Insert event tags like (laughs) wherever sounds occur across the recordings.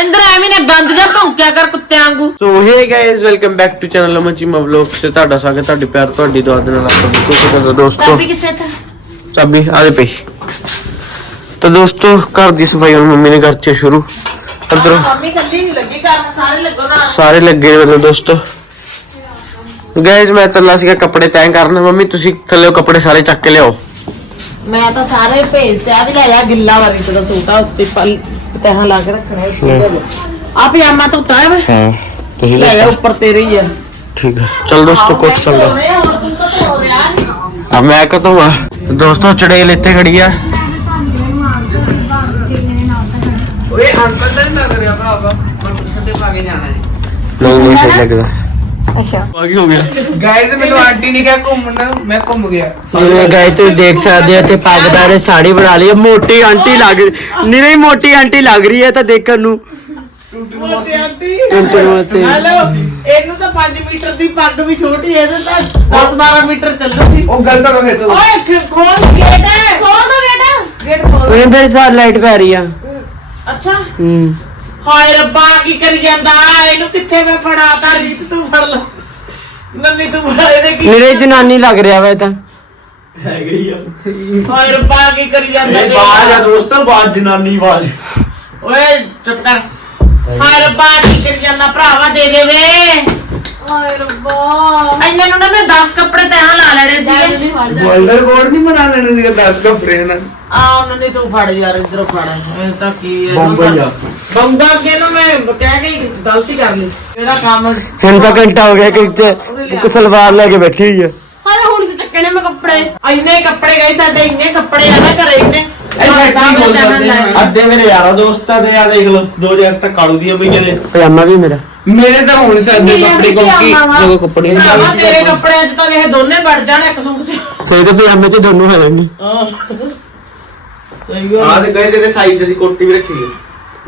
ਅਰਿੰਦਰ ਐਵੇਂ ਨਾ ਗੰਦ ਜਿਹਾ ਭੌਂਕਿਆ ਕਰ ਕੁੱਤਿਆਂ ਵਾਂਗੂ। So hey guys welcome back to channel Aman Cheema vlogs ਤੇ ਤੁਹਾਡਾ ਸਵਾਗਤ ਤੁਹਾਡੇ ਪਿਆਰ ਤੁਹਾਡੀ ਦੁਆ ਦੇ ਨਾਲ ਆਪਾਂ ਬਿਲਕੁਲ ਕਰਦਾ ਦੋਸਤੋ ਚਾਬੀ ਕਿੱਥੇ ਤਾਂ? ਚਾਬੀ ਆ ਦੇ ਪਈ ਤਾਂ ਦੋਸਤੋ ਘਰ ਦੀ ਸਫ਼ਾਈ ਹੁਣ ਮੰਮੀ ਨੇ ਕਰਤੀ ਸ਼ੁਰੂ। ਅੰਦਰੋਂ ਮੰਮੀ ਕੱਲੀ ਨਹੀਂ ਲੱਗੀ ਕਰਨ ਸਾਰੇ ਲੱਗੋ ਨਾ ਸਾਰੇ ਲੱਗੇ ਨੇ ਮਤਲਬ ਦੋਸਤੋ। ਗਾਇਸ ਮੈਂ ਚੱਲਾ ਸੀਗਾ ਕੱਪੜੇ ਤੈਅ ਕਰਨ। ਮੰਮੀ ਤੁਸੀਂ ਥੱਲੇ ਕੱਪੜੇ ਸਾਰੇ ਚੱਕ ਕੇ ਲਿਆਓ। ਮੈਂ ਤਾਂ ਸਾਰੇ ਭੇਜਤੇ ਆ ਵੀ ਲੈ ਆ ਗਿੱਲਾ ਵਾਲੀ ਤੇਰਾ ਸੂਟ ਆ ਉੱਤੇ ਪਲ ਤਹਾਂ ਲਾ ਕੇ ਰੱਖਣਾ ਹੈ ਸੂਟ ਆ ਪਜਾਮਾ ਤਾਂ ਉਤਾਰ ਵੇ ਹਾਂ ਤੁਸੀਂ ਲੈ ਆ ਉੱਪਰ ਤੇਰੇ ਹੀ ਆ ਠੀਕ ਹੈ ਚਲ ਦੋਸਤੋ ਕੋਟ ਚੱਲਦਾ ਹੁਣ ਤੂੰ ਤਾਂ ਹੋ ਰਿਹਾ अब मैं कहता हुआ दोस्तों चुड़ैल इतने खड़ी है ਓਏ ਅੰਕਲ ਤਾਂ ਨਹੀਂ ਲੱਗ ਰਿਹਾ ਭਰਾਵਾ ਮੈਂ ਛੱਡੇ ਪਾ ਕੇ ਜਾਣਾ ਹੈ नहीं नहीं सही लग रहा ਅੱਛਾ। ਬਾਕੀ ਹੋ ਗਿਆ? ਗਾਇਜ਼ ਮੈਨੂੰ ਆਂਟੀ ਨੇ ਕਿਹਾ ਘੁੰਮਣਾ ਮੈਂ ਘੁੰਮ ਗਿਆ। ਜਿਵੇਂ ਗਏ ਤੁਸੀਂ ਦੇਖ ਸਕਦੇ ਹੋ ਤੇ ਪੱਗਦਾਰ ਸਾੜੀ ਬਣਾ ਲਈ ਹੈ। ਮੋਟੀ ਆਂਟੀ ਲੱਗ ਨਹੀਂ ਨਹੀਂ ਮੋਟੀ ਆਂਟੀ ਲੱਗ ਰਹੀ ਹੈ ਤਾਂ ਦੇਖਣ ਨੂੰ। ਮੋਟੇ ਆਂਟੀ। ਟਿੰਟੂ ਮੋਸੇ। ਹੈਲੋ ਇਹਨੂੰ ਤਾਂ 5 ਮੀਟਰ ਦੀ ਪੱਗ ਵੀ ਛੋਟੀ ਹੈ ਇਹਦੇ ਤਾਂ 10 12 ਮੀਟਰ ਚੱਲੂਗੀ। ਉਹ ਗਲਤ ਕਰ ਫਿਰ ਤੋਂ। ਓਏ ਫਿਰ ਖੋਲ ਗੇਟ। ਹੈ ਖੋਲ ਦੋ ਬੇਟਾ ਗੇਟ ਖੋਲ। ਉਹਨੇ ਫਿਰ ਸਾਰ ਲਾਈਟ ਪੈ ਰਹੀ ਆ। ਅੱਛਾ। ਹੂੰ। ਹਾਏ ਰੱਬਾ ਕੀ ਕਰੀ ਜਾਂਦਾ? ਇਹਨੂੰ ਕਿੱਥੇ ਮੈਂ ਫੜਾਤਾ? ਰੀਤ ਤੂੰ ਫੜ ਲੈ। ਨੰਨੀ ਤੂੰ ਫੜਾ ਇਹਦੇ ਕੀ ਮੇਰੇ ਜਨਾਨੀ ਲੱਗ ਰਿਹਾ ਵਾ ਤਾਂ? ਹਾਏ ਰੱਬਾ ਕੀ ਕਰੀ ਜਾਂਦਾ ਇਹ ਆ ਦੋਸਤੋ ਬਾਜ ਜਨਾਨੀ ਬਾਜ। ਓਏ ਚੁੱਪ ਹਾਏ ਰੱਬਾ ਕੀ ਕਰੀ ਜਾਂਦਾ? ਭਰਾਵਾ ਦੇ ਦੇ ਹਾਏ ਰੱਬਾ। ਇਹਨਾਂ ਨੂੰ ਨਾ ਮੈਂ 10 ਕੱਪੜੇ ਤੇ ਲਾ ਲੈਣੇ ਸੀਗੇ। ਬੰਦਾ ਕੇ ਨਾ ਮੈਂ ਕਹਿ ਕੇ ਗਲਤੀ ਕਰ ਲਈ। ਜਿਹੜਾ ਕੰਮ ਹੁਣ ਤਾਂ ਘੰਟਾ ਹੋ ਗਿਆ ਕਿ ਇੱਕ ਸਲਵਾਰ ਲੈ ਕੇ ਬੈਠੀ ਹੋਈ ਹੈ ਹਾਏ ਹੁਣ ਤੇ ਚੱਕਣੇ ਮੈਂ ਕੱਪੜੇ। ਇੰਨੇ ਕੱਪੜੇ ਗਏ ਸਾਡੇ ਇੰਨੇ ਕੱਪੜੇ ਆ ਨਾ ਘਰੇ ਇੰਨੇ। ਅੱਧੇ ਮੇਰੇ ਯਾਰਾ ਦੋਸਤਾਂ ਦੇ ਆ ਦੇਖ ਲਓ ਦੋ ਜੈਕਟ ਕਾਲੂ ਦੀਆਂ ਪਈਆਂ ਨੇ। ਪਜਾਮਾ ਵੀ ਮੇਰਾ। ਮੇਰੇ ਤਾਂ ਹੁਣ ਸਾਡੇ ਕੱਪੜੇ ਕਿਉਂਕਿ ਜਦੋਂ ਕੱਪੜੇ ਭਰਾਵਾ ਤੇਰੇ ਕੱਪੜਿਆਂ 'ਚ ਤਾਂ ਇਹ ਦੋਨੇ ਵੜ ਜਾਣ ਇੱਕ ਸੂਟ 'ਚ। ਫੇਰ ਤੇ ਪਜਾਮੇ 'ਚ ਦੋਨੋਂ ਹੈ ਨਹੀਂ। ਹਾਂ ਸਹੀ ਗੱਲ ਆ। ਤੇ ਗਏ ਤੇਰੇ ਸਾਈਜ਼ 'ਚ ਅਸੀਂ ਕੋਟੀ ਵੀ ਰੱਖੀ ਹੈ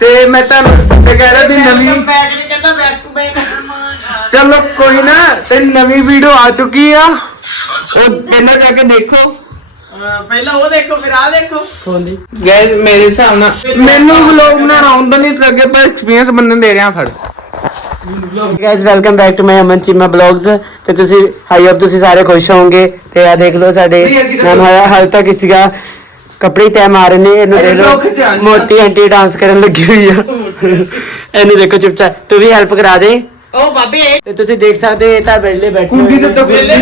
ਤੇ ਮੈਂ ਤੁਹਾਨੂੰ ਤੇ ਕਹਿ ਰਿਹਾ ਵੀ ਨਵੀਂ ਬੈਗ ਨਹੀਂ ਕਹਿੰਦਾ ਬੈਕ ਟੂ ਬੈਕ ਚਲੋ ਕੋਈ ਨਾ ਤੇ ਨਵੀਂ ਵੀਡੀਓ ਆ ਚੁੱਕੀ ਆ। ਉਹ ਪਹਿਲਾਂ ਜਾ ਕੇ ਦੇਖੋ। ਪਹਿਲਾਂ ਉਹ ਦੇਖੋ ਫਿਰ ਆ ਦੇਖੋ। ਗਾਇਜ਼ ਮੇਰੇ ਹਿਸਾਬ ਨਾਲ ਮੈਨੂੰ ਵਲੌਗ ਬਣਾਉਣਾ ਆਉਂਦਾ ਨਹੀਂ ਇਸ ਕਰਕੇ ਪਰ ਐਕਸਪੀਰੀਅੰਸ ਬੰਦੇ ਦੇ ਰਿਹਾ ਫੜ। Guys welcome back to my Aman Cheema blogs ਤੇ ਤੁਸੀਂ ਆਈ ਹੋਪ ਤੁਸੀਂ ਸਾਰੇ ਖੁਸ਼ ਹੋਵੋਗੇ। ਤੇ ਆ ਦੇਖ ਲਓ ਸਾਡੇ ਨਾਮ ਹਾਲ ਤੱਕ ਕਿਸੇ ਦਾ ਕੱਪੜੇ ਤੈ ਮਾਰੇ ਨੇ ਇਹਨੂੰ ਦੇਖ ਜਾਣ। ਲਓ ਮੋਟੀ ਆਂਟੀ ਡਾਂਸ ਕਰਨ ਲੱਗੀ ਹੋਈ ਆ। ਇਹਨੂੰ ਦੇਖੋ ਚੁੱਪਚਾਪ ਤੂੰ ਵੀ ਹੈਲਪ ਕਰਾ ਦੇ। ਉਹ ਬਾਬੇ ਤੇ ਤੁਸੀਂ ਦੇਖ ਸਕਦੇ ਇਹ ਤਾਂ ਬੈਠਲੇ ਬੈਠੇ ਕੁੰਡੀ ਤੇ ਨੇ। ਤਾਂ ਵੇਲੇ